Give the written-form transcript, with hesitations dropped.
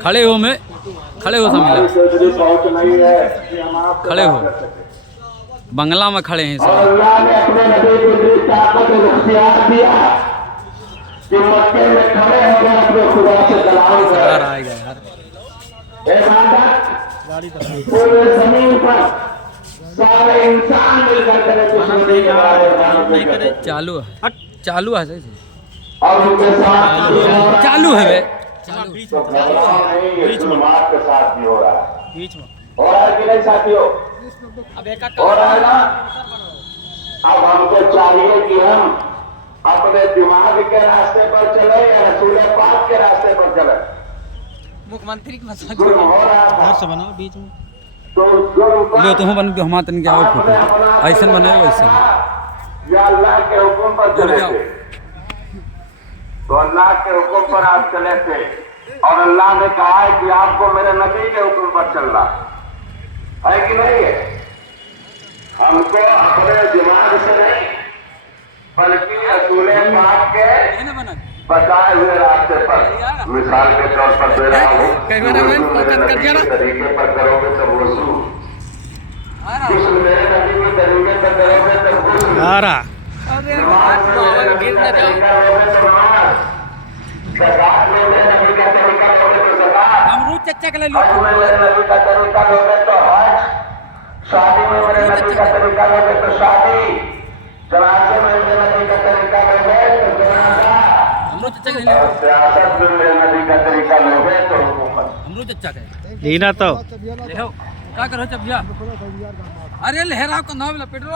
खड़े हो में खड़े हो सब मिला खड़े हो बंगला में खड़े हैं सब। अल्लाह ने अपने नबी को इतनी ताकत और इख्तियार दिया कि मक्के में खड़े होकर अपने खुदा से कलाम सरदार आएगा यार। इबादत पूरे जमीन पर सारे इंसान मिलकर करें तो चालू है चालू है सही से। और उनके साथ चालू है बे बीच में मार के साथ भी हो रहा है बीच में हो रहा है कि नहीं साथियों अब एक हो रहा है ना। अब हमको चाहिए कि हम अपने दिमाग के रास्ते पर चले या रसूल पाक के रास्ते पर चले। मुख्यमंत्री के जुल्म हो रहा था से बनाओ बीच में तो जुल्म पर ले तो बन के हम तन के आओ फोटो ऐसा बने वैसे या अल्लाह के हुक्म पर चले थे तो अल्लाह के हुक्म पर आप चले थे और अल्लाह ने कहा है कि आपको मेरे नबी के हुक्म पर चलना है कि नहीं है। हमको अपने दिमाग से नहीं बल्कि रसूल पाक के बताए हुए रास्ते पर मिसाल के तौर पर दे रहा हूँ तरीके पर करोगे तब वसूल गुस्ल मेरे नबी के तरीके पर करोगे तब गुस्ल नमाज में मेरे नबी का तरीका लोगे तो नमाज ज़कात में मेरे नबी का तरीका लोगे तो ज़कात चच्चा के हज में मेरे नबी का तरीका लोगे तो हज शादी में मेरे नबी का तरीका लोगे तो शादी जनाजे में मेरे नबी का तरीका लोगे तो जनाजा और सियासत में मेरे नबी का तरीका लोगे तो हुकूमत। हमरो चच्चा के लीना तो ले हो क्या करो चबिया अरे लहरा को नाम पेट्रोल